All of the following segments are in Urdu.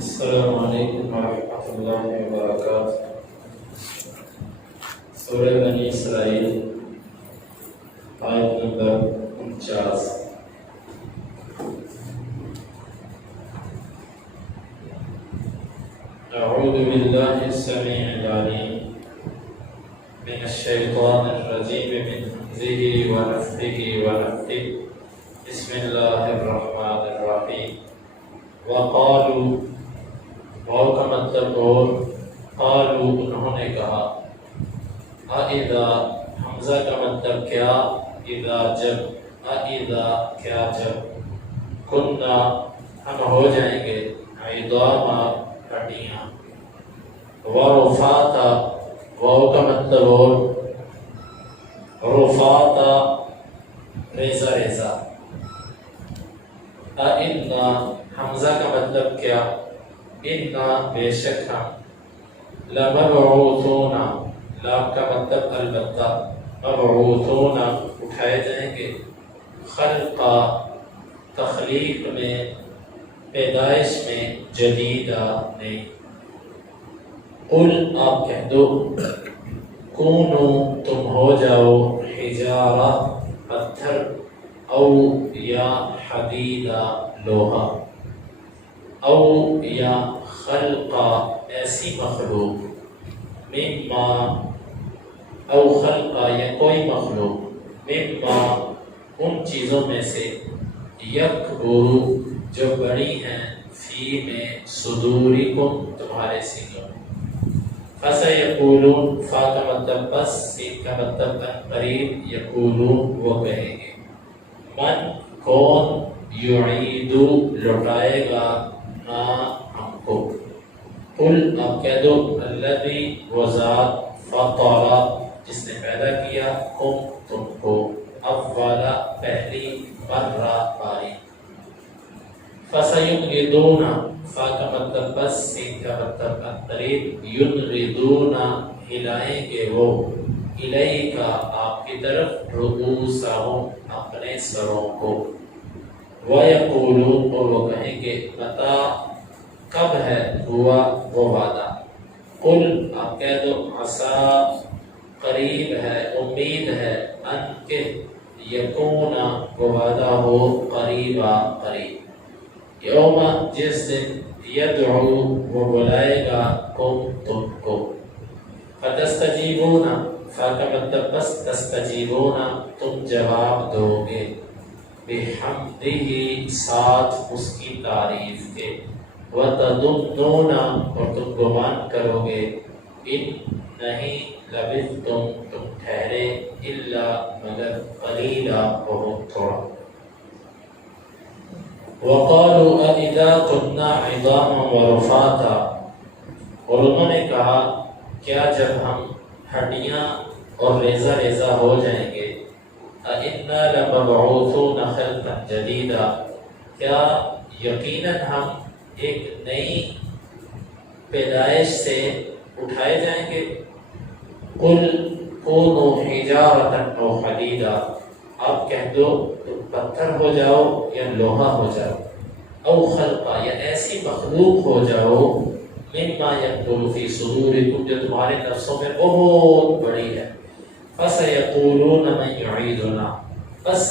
السلام علیکم ورحمۃ اللہ وبرکاتہ۔ سورہ بنی اسرائیل آیت نمبر 49۔ اعوذ باللہ السمیع العلیم من الشیطان الرجیم من همزه ونفخه ونفثه بسم اللہ الرحمن الرحیم۔ وقالوا، واو کا مطلب اور، قالوا انہوں نے کہا، اذا حمزہ کا مطلب کیا، اذا جب، اذا کیا جب، کننا ہم ہو جائیں گے، عظاما ہڈیاں، ورفاتا واو کا مطلب اور، رفاتا ریزہ ریزہ، اِنَّا حمزہ کا مطلب کیا، اِنَّا بے شک ہم، لَمَبْعُوثُونَ لام کا مطلب البتہ، مبعوثون اٹھائے جائیں گے، خلقا تخلیق میں، پیدائش میں، جدیدہ نہیں۔ قل آپ کہہ دو، کونو تم ہو جاؤ، حجارہ پتھر، او یا حدیدہ لوہا، او یا خلقا ایسی مخلوق، مما او خلقا یا کوئی مخلوق، مما ان چیزوں میں سے، یکبر جو بڑی ہیں، فی میں صدورکم تمہارے سینوں میں، فَسَيَقُولُونَ فا کا مطلب بس، سین کا مطلب قریب، یقولون وہ کہیں گے، من کون، یعیدو لوٹائے گا، نا ہم کو، قل آپ کہہ دو، الذی وہ ذات، فطر جس نے پیدا کیا، کم تم کو، اولا پہلی، مرہ باری، فَسَيُنْغِضُونَ فا کا مطلب بس، سین کا مطلب قریب، يُنْغِضُونَ ہلائیں گے وہ، الیک آپ کی طرف، رؤوسہم اپنے سروں کو، وَيَقُولُونَ اور وہ کہیں گے، متی کب ہے، ہوا وہ وعدہ، قل آپ کہہ دو، عسیٰ قریب ہے، امید ہے، ان کہ یکون وہ وعدہ ہو، قریبا قریب، یوم جس دن، یدعو وہ بلائے گا، تم کو، فتستجیبون فا کا مطلب بس، تستجیبون تم جواب دو گے، بحمدہ ساتھ اس کی تعریف کے، وتظنون اور تم گمان کرو گے، ان نہیں، لبثتم تم ٹھہرے، الا مگر، قلیلا بہت تھوڑا، وقالوا اذا كنا عظاما ورفاتا اور انہوں نے کہا، کیا جب ہم ہڈیاں اور ریزہ ریزہ ہو جائیں گے، اِنَّا لَمَبْعُوثُونَ خَلْقًا جَدِيدًا کیا یقیناً ہم ایک نئی پیدائش سے اٹھائے جائیں گے، قُلْ كُونُوا حِجَارَةً أَوْ حَدِيدًا آپ کہہ دو تم پتھر ہو جاؤ یا لوہا ہو جاؤ، او خلقا یا ایسی مخلوق ہو جاؤ، مما یکبر فی صدورکم جو تمہارے نفسوں میں بہت بڑی ہے، فَسَيَقُولُونَ مَن يُعِيدُنَا بس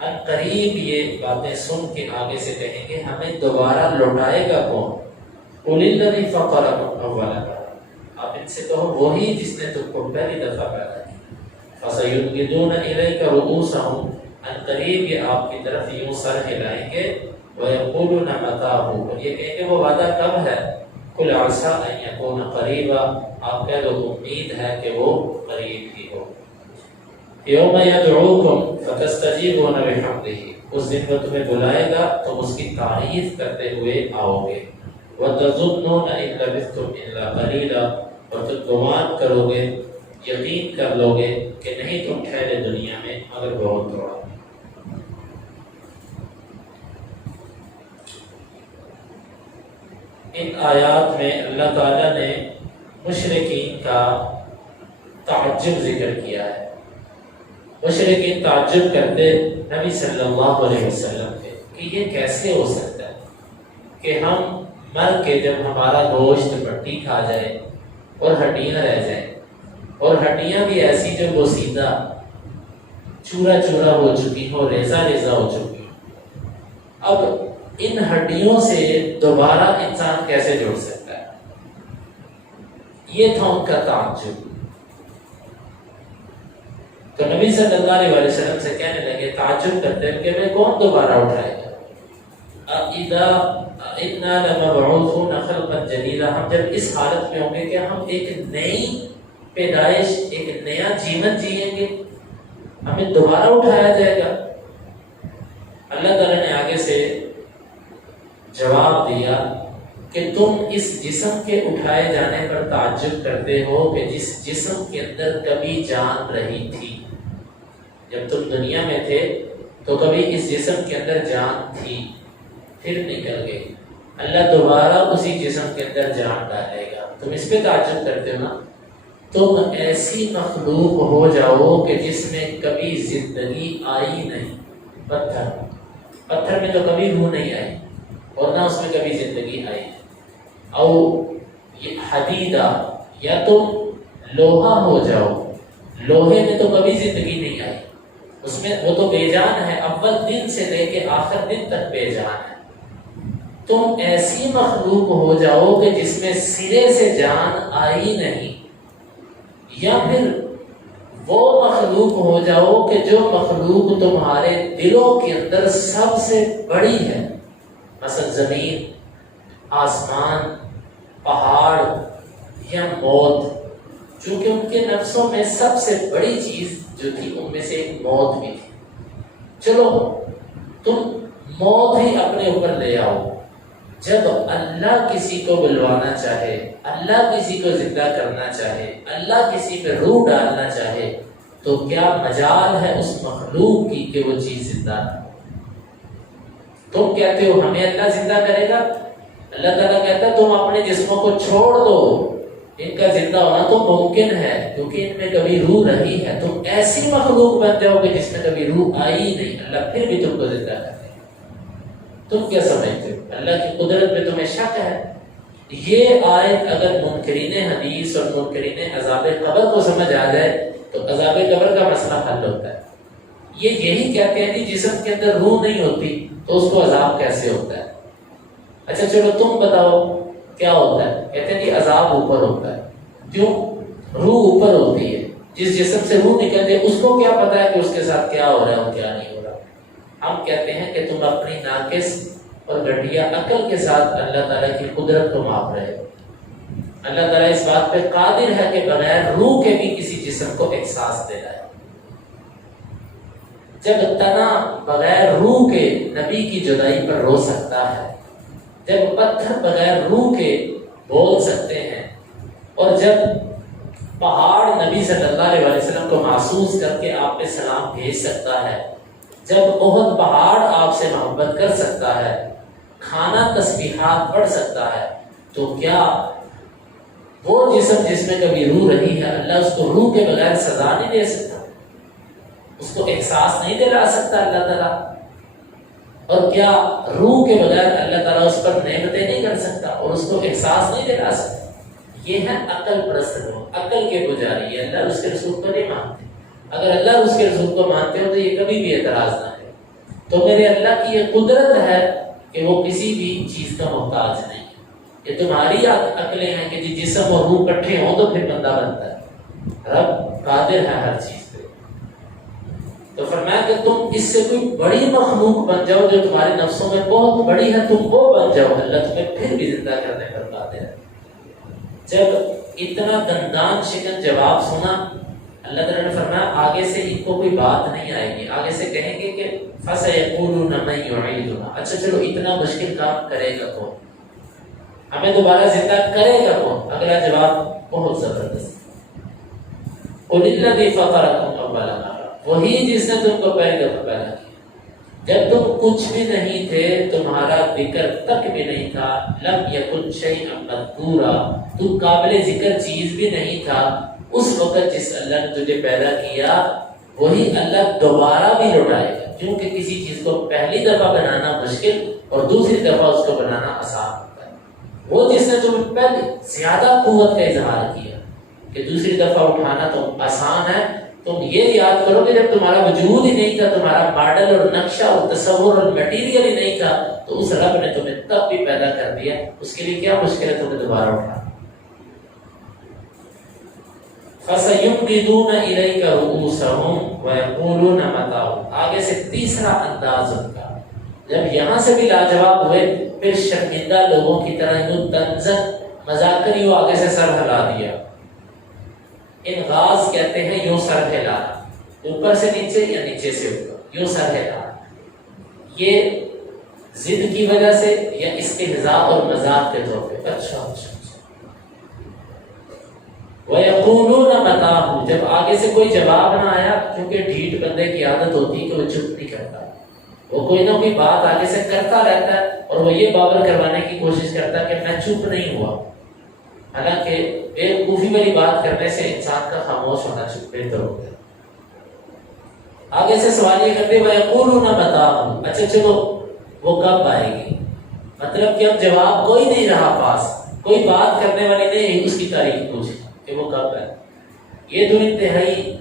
ان قریب یہ باتیں سن کے آگے سے کہیں گے، ہمیں دوبارہ لوٹائے گا کون، قُلِ الَّذِي فَطَرَكُمْ أَوَّلَ مَرَّةٍ آپ ان سے کہو وہی جس نے تم کو پہلی دفعہ پیدا کیا، فَسَيُنْغِضُونَ إِلَيْكَ رُؤُوسَهُمْ ان قریب یہ آپ کی طرف یوں سر ہلائیں گے، وَيَقُولُونَ مَتَىٰ اور یہ کہیں گے وہ وعدہ کب ہے، قُلْ عَسَىٰ أَن يَكُونَ قَرِيبًا آپ کہہ دو امید ہے کہ وہ قریب ہی ہو، یوم یدعوکم فتستجیبون بحمدہ اس دن وہ تمہیں بلائے گا تم اس کی تعریف کرتے ہوئے آؤ گے، وَتَظُنُّونَ إِن لَبِثْتُمْ إِلَّا قَلِيلًا اور تم گمان کرو گے، یقین کر لو گے کہ نہیں تم ٹھہرے دنیا میں مگر بہت تھوڑا۔ ان آیات میں اللہ تعالیٰ نے مشرکین کا تعجب ذکر کیا ہے، مشرکین تعجب کرتے نبی صلی اللہ علیہ وسلم پہ کہ یہ کیسے ہو سکتا ہے کہ ہم مر کے جب ہمارا گوشت مٹی کھا جائے اور ہڈیاں رہ جائیں، اور ہڈیاں بھی ایسی جو بوسیدہ چورا چورا ہو چکی ہو، ریزہ ریزہ ہو چکی ہو، اب ان ہڈیوں سے دوبارہ انسان کیسے جڑ سکتا ہے؟ یہ تھا ان کا تعجب۔ تو نبی صلی اللہ علیہ وسلم سے کہنے لگے، تعجب کرتے ہیں کہ میں کون دوبارہ اٹھائے گا؟ اذا انا لمبعوثون خلقا جدیدا، ہم جب اس حالت میں ہوں گے کہ ہم ایک نئی پیدائش، ایک نیا جیون جیئیں گے، ہمیں دوبارہ اٹھایا جائے گا۔ اللہ تعالیٰ نے آگے سے جواب دیا کہ تم اس جسم کے اٹھائے جانے پر تعجب کرتے ہو کہ جس جسم کے اندر کبھی جان رہی تھی۔ جب تم دنیا میں تھے تو کبھی اس جسم کے اندر جان تھی، پھر نکل گئی، اللہ دوبارہ اسی جسم کے اندر جان ڈالے گا، تم اس پہ تعجب کرتے ہو نا؟ تم ایسی مخلوق ہو جاؤ کہ جس میں کبھی زندگی آئی نہیں۔ پتھر میں تو کبھی روح نہیں آئی اور نہ اس میں کبھی زندگی آئی، اور یہ حدیدہ، یا تم لوہا ہو جاؤ، لوہے میں تو کبھی زندگی نہیں آئی، اس میں وہ تو بے جان ہے، اول دن سے لے کے آخر دن تک بے جان ہے۔ تم ایسی مخلوق ہو جاؤ کہ جس میں سرے سے جان آئی نہیں، یا پھر وہ مخلوق ہو جاؤ کہ جو مخلوق تمہارے دلوں کے اندر سب سے بڑی ہے، مثلا زمین، آسمان، پہاڑ یا موت، چونکہ ان کے نفسوں میں سب سے بڑی چیز جو تھی ان میں سے ایک موت بھی تھی۔ چلو تم موت ہی اپنے اوپر لے آؤ، جب اللہ کسی کو بلوانا چاہے، اللہ کسی کو زندہ کرنا چاہے، اللہ کسی پہ روح ڈالنا چاہے، تو کیا مجال ہے اس مخلوق کی کہ وہ چیز زندہ ہے؟ تم کہتے ہو ہمیں اللہ زندہ کرے گا، اللہ تعالیٰ کہتا ہے تم اپنے جسموں کو چھوڑ دو، ان کا زندہ ہونا تو ممکن ہے کیونکہ ان میں کبھی روح رہی ہے۔ تم ایسی مخلوق بن جاؤ گے جس میں کبھی روح آئی نہیں، اللہ پھر بھی تم کو زندہ کرے گا۔ تم کیا سمجھتے ہو؟ اللہ کی قدرت میں تمہیں شک ہے؟ یہ آیت اگر منکرین حدیث اور منکرین عذاب قبر کو سمجھ آ جائے تو عذاب قبر کا مسئلہ حل ہوتا ہے۔ یہ یہی کہتے ہیں کہ جسم کے اندر روح نہیں ہوتی تو اس کو عذاب کیسے ہوتا ہے؟ اچھا چلو تم بتاؤ کیا ہوتا ہے؟ کہتے ہیں کہ عذاب اوپر ہوتا ہے۔ کیوں؟ روح اوپر ہوتی ہے، جس جسم سے روح نکل جائے اس کو کیا پتا ہے کہ اس کے ساتھ کیا ہو رہا ہے اور کیا نہیں ہو رہا۔ ہم کہتے ہیں کہ تم اپنی ناقص اور گھٹیا عقل کے ساتھ اللہ تعالیٰ کی قدرت کو ماپ رہے ہو۔ اللہ تعالیٰ اس بات پہ قادر ہے کہ بغیر روح کے بھی کسی جسم کو احساس دے رہا ہے۔ جب تنا بغیر روح کے نبی کی جدائی پر رو سکتا ہے، جب پتھر بغیر روح کے بول سکتے ہیں، اور جب پہاڑ نبی صلی اللہ علیہ وسلم کو محسوس کر کے آپ پہ سلام بھیج سکتا ہے، جب احد پہاڑ آپ سے محبت کر سکتا ہے، کھانا تسبیحات پڑھ سکتا ہے، تو کیا وہ جسم جس میں کبھی روح رہی ہے اللہ اس کو روح کے بغیر سزا نہیں دے سکتا؟ اس کو احساس نہیں دلا سکتا اللہ تعالیٰ؟ اور کیا روح کے بغیر اللہ تعالیٰ اس پر نعمتیں نہیں کر سکتا اور اس کو احساس نہیں دلا سکتا؟ یہ ہے عقل پرست لوگ، عقل کے پجاری، اللہ اس کے رسول کو نہیں مانتے۔ اگر اللہ اس کے رسول کو مانتے ہو تو یہ کبھی بھی اعتراض نہ ہے۔ تو میرے اللہ کی یہ قدرت ہے کہ وہ کسی بھی چیز کا محتاج نہیں ہے۔ یہ تمہاری عقلیں ہیں کہ جسم اور روح اکٹھے ہوں تو پھر بندہ بنتا ہے۔ رب قادر ہے ہر چیز پہ۔ تو فرمایا کہ تم اس سے کوئی بڑی مخلوق بن جاؤ جو تمہارے نفسوں میں بہت بڑی ہے، تم وہ بن جاؤ، اللہ تمہیں پھر بھی زندہ کرنے پر قادر ہے۔ جب اتنا دندان شکن جواب سنا، اللہ تعالیٰ نے فرمایا آگے سے ان کو کوئی بات نہیں آئے گی، آگے سے کہیں گے کہ فَسَيَقُولُونَ مَن يُعِيدُنَا، اچھا چلو اتنا مشکل کام کرے گا کون؟ ہمیں دوبارہ زندہ کرے گا کون؟ اگلا جواب بہت زبردست، قُلِ الَّذِي فَطَرَكُمْ أَوَّلَ مَرَّةٍ، وہی جس نے تم کو پہلی دفعہ پیدا کیا، جب تم کچھ بھی نہیں تھے، تمہارا ذکر تک بھی نہیں تھا، لم یکن شیئا مذکورا، تو قابل ذکر چیز بھی نہیں تھا، اس وقت جس اللہ نے تجھے پیدا کیا وہی اللہ دوبارہ بھی لوٹائے گا، کیونکہ کسی چیز کو پہلی دفعہ بنانا مشکل اور دوسری دفعہ اس کو بنانا آسان ہوتا ہے۔ وہ جس نے تمہیں پہلے زیادہ قوت کا اظہار کیا کہ دوسری دفعہ اٹھانا تو آسان ہے، تم یہ یاد کرو کہ جب تمہارا وجود ہی نہیں تھا، تمہارا ماڈل اور نقشہ اور تصور اور میٹیریل ہی نہیں تھا، تو اس رب نے تمہیں تب بھی پیدا کر دیا، اس کے لیے کیا مشکل ہے تمہیں دوبارہ اٹھانا۔ فَسَيُنْغِضُونَ إِلَيْكَ رُؤُوسَهُمْ وَيَقُولُونَ مَتَاعُ، آگے سے تیسرا انداز ان کا، جب یہاں سے بھی لاجواب ہوئے پھر شرمندہ لوگوں کی طرح یوں تنزن مذاق کر یوں آگے سے سر ہلا دیا۔ انغاز کہتے ہیں یوں سر ہلانا، اوپر سے نیچے یا نیچے سے اوپر، یوں سر ہلانا، یہ ضد کی وجہ سے یا استہزاء اور مذاق کے طور پہ۔ اچھا اچھا وَيَقُولُونَ مَتَاعُ، جب آگے سے کوئی جواب نہ آیا، کیونکہ ڈھیٹ بندے کی عادت ہوتی ہے کہ وہ چپ نہیں کرتا، وہ کوئی نہ کوئی بات آگے سے کرتا رہتا ہے اور وہ یہ باور کروانے کی کوشش کرتا ہے کہ میں چپ نہیں ہوا، حالانکہ بیوقوفی والی بات کرنے سے انسان کا خاموش ہونا چپ بہتر ہوتا ہے۔ آگے سے سوال یہ کرتے وَيَقُولُونَ مَتَاعُ، اچھا چلو وہ کب آئے گی، مطلب کہ اب جواب کوئی نہیں رہا پاس، کوئی بات کرنے والی نہیں اس کی تاریخ پوچھی کہ وہ کب ہے۔ یہ تو انتہائی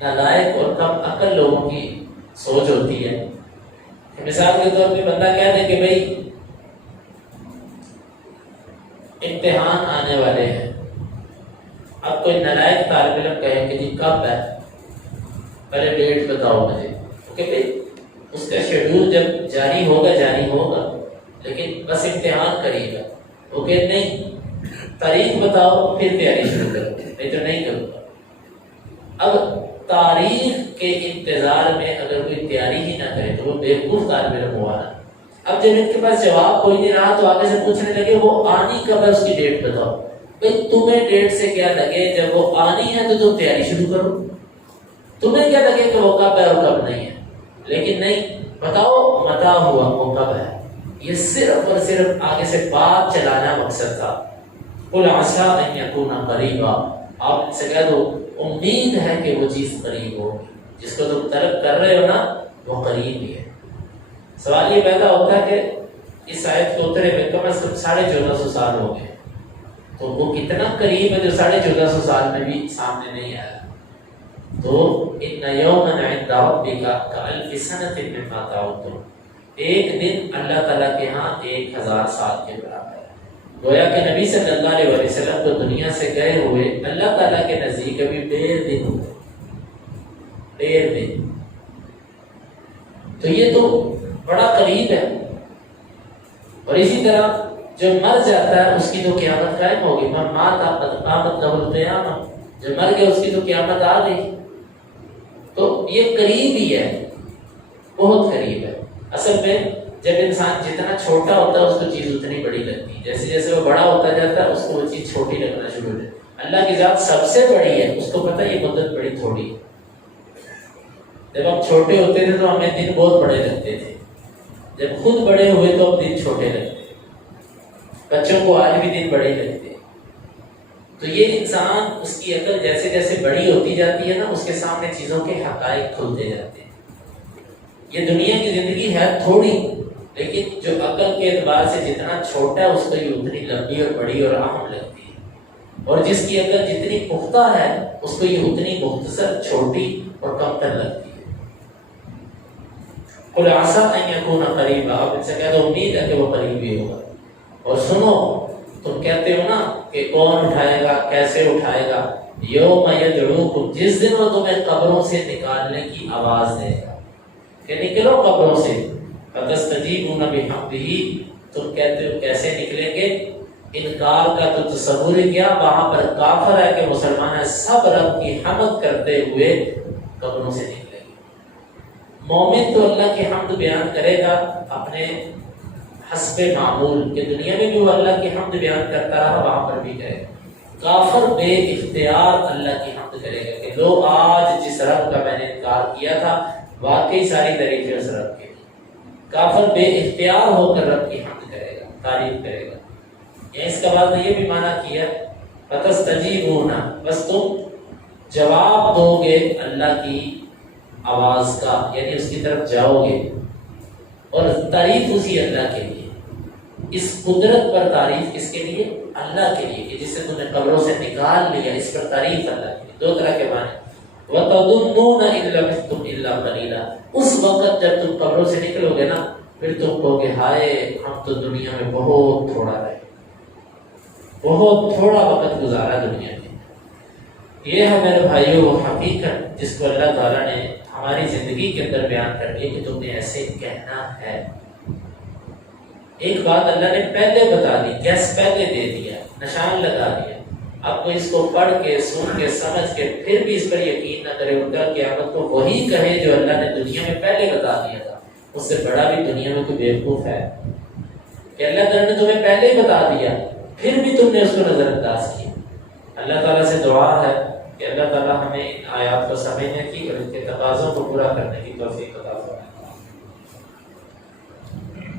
نالائق اور کم عقل لوگوں کی سوچ ہوتی ہے۔ مثال کے طور پہ بندہ کہہ دے کہ بھئی امتحان آنے والے ہیں، اب کوئی نالائق طالب علم کہے کہ جی کب ہے، پہلے ڈیٹ بتاؤ مجھے، کہ بھئی اس کا شیڈول جب جاری ہوگا لیکن بس امتحان قریب ہے، وہ کہ نہیں تاریخ بتاؤ پھر تیاری شروع کرو، نہیں تو نہیں کروں گا۔ اب تاریخ کے انتظار میں اگر کوئی تیاری ہی نہ کرے تو وہ بیوقوف طالب علم ہوا نا۔ اب جب ان کے پاس جواب کوئی نہیں رہا تو آگے سے پوچھنے لگے وہ آنی کب ہے، اس کی ڈیٹ بتاؤ۔ بھئی تمہیں ڈیٹ سے کیا لگے، جب وہ آنی ہے تو تم تیاری شروع کرو، تمہیں کیا لگے کہ وہ کب ہے اور کب نہیں ہے، لیکن نہیں، بتاؤ متا ہوا وہ کب ہے۔ یہ صرف اور صرف آگے سے بات چلانا مقصد تھا۔ قُلْ عَسَىٰ أَن يَكُونَ قَرِيبًا، آپ ان سے کہہ دو امید ہے کہ وہ چیز قریب ہوگی، جس کو تم طلب کر رہے ہو نا وہ قریب ہی ہے۔ سوال یہ پیدا ہوتا ہے کہ اس آیت کو اترے میں کم از کم 1450 سال ہو گئے، تو وہ کتنا قریب ہے جو 1450 سال میں بھی سامنے نہیں آیا۔ تو إِنَّ يَوْمًا عِندَ رَبِّكَ كَأَلْفِ سَنَةٍ مِّمَّا تَعُدُّونَ، ایک دن اللہ تعالیٰ کے ہاں 1000 سال کے برابر ہے۔ گویا کہ نبی صلی اللہ علیہ وسلم تو دنیا سے گئے ہوئے اللہ تعالیٰ کے نزدیک ابھی 1.5 دن ہوئے، 1.5 دن، تو یہ تو بڑا قریب ہے۔ اور اسی طرح جو مر جاتا ہے اس کی تو قیامت قائم ہوگی، من مات قد قامت له القیامہ، جو مر گیا اس کی تو قیامت آ گئی۔ تو یہ قریب ہی ہے، بہت قریب ہے۔ اصل میں جب انسان جتنا چھوٹا ہوتا ہے اس کو چیز اتنی بڑی لگتی ہے، جیسے جیسے وہ بڑا ہوتا جاتا ہے اس کو وہ چیز چھوٹی لگنا شروع ہو جاتی ہے۔ اللہ کی ذات سب سے بڑی ہے، اس کو پتہ ہے یہ مدت بڑی تھوڑی ہے۔ جب ہم چھوٹے ہوتے تھے تو ہمیں دن بہت بڑے لگتے تھے، جب خود بڑے ہوئے تو اب دن چھوٹے لگتے، بچوں کو آج بھی دن بڑے لگتے۔ تو یہ انسان اس کی عقل جیسے جیسے بڑی ہوتی جاتی ہے نا، اس کے سامنے چیزوں کے حقائق کھلتے جاتے ہیں۔ یہ دنیا کی زندگی ہے تھوڑی، لیکن جو عقل کے اعتبار سے جتنا چھوٹا ہے اس کو یہ اتنی لمبی اور بڑی اور اہم لگتی ہے، اور جس کی عقل جتنی پختہ ہے اس کو یہ اتنی مختصر، چھوٹی اور کمتر لگتی ہے۔ قُلْ عَسَىٰ أَن يَكُونَ قَرِيبًا، آپ ان سے کہہ دو امید ہے کہ وہ قریب ہی ہوگا۔ اور سنو، تم کہتے ہو نا کہ کون اٹھائے گا، کیسے اٹھائے گا، یوم یدعوکم، جس دن وہ تمہیں قبروں سے نکالنے کی آواز دے گا کہ نکلو قبروں سے، فتستجیبون بحمدہ، تم کہتے ہو کیسے نکلیں گے، انکار کا تو تصور ہی کیا، وہاں پر کافر ہے کہ مسلمان ہے، سب رب کی حمد کرتے ہوئے قبروں سے نکلیں گے۔ مومن تو اللہ کی حمد بیان کرے گا اپنے حسب معمول کہ دنیا میں بھی وہ اللہ کی حمد بیان کرتا رہا، وہاں پر بھی کرے گا۔ کافر بے اختیار اللہ کی حمد کرے گا کہ لو آج جس رب کا میں نے انکار کیا تھا واقعی ساری تعریفیں اس رب کے لیے۔ کافر بے اختیار ہو کر رب کی حمد کرے گا، تعریف کرے گا۔ یا اس کا بعد یہ بھی معنی کیا فتستجیبون، بس تم جواب دو گے اللہ کی آواز کا، یعنی اس کی طرف جاؤ گے، اور تعریف اسی اللہ کے لیے۔ اس قدرت پر تعریف کس کے لیے؟ اللہ کے لیے، کہ جسے تم نے قبروں سے نکال لیا، اس پر تعریف اللہ کے لیے۔ دو طرح کے معنی، وَتَظُنُّونَ إِن لَّبِثْتُمْ إِلَّا قَلِيلًا، اس وقت جب تم قبروں سے نکلو گے نا، پھر تم کہو گے ہائے ہم تو دنیا میں بہت تھوڑا رہے، بہت تھوڑا وقت گزارا دنیا میں۔ یہ ہے میرے بھائیو حقیقت جس کو اللہ تعالیٰ نے ہماری زندگی کے اندر بیان کر دیا کہ تم نے ایسے کہنا ہے۔ ایک بات اللہ نے پہلے بتا دی، گیس پہلے دے دیا، نشان لگا دیا۔ اب کو اس کو پڑھ کے سن کے سمجھ کے پھر بھی اس پر یقین نہ کرے، الٹا قیامت کو وہی کہے جو اللہ نے دنیا میں پہلے بتا دیا تھا، اس سے بڑا بھی دنیا میں کوئی بیوقوف ہے کہ اللہ تعالیٰ نے تمہیں پہلے ہی بتا دیا پھر بھی تم نے اس کو نظر انداز کیا۔ اللہ تعالیٰ سے دعا ہے کہ اللہ تعالیٰ ہمیں ان آیات کو سمجھنے کی اور ان کے تقاضوں کو پورا کرنے کی توفیق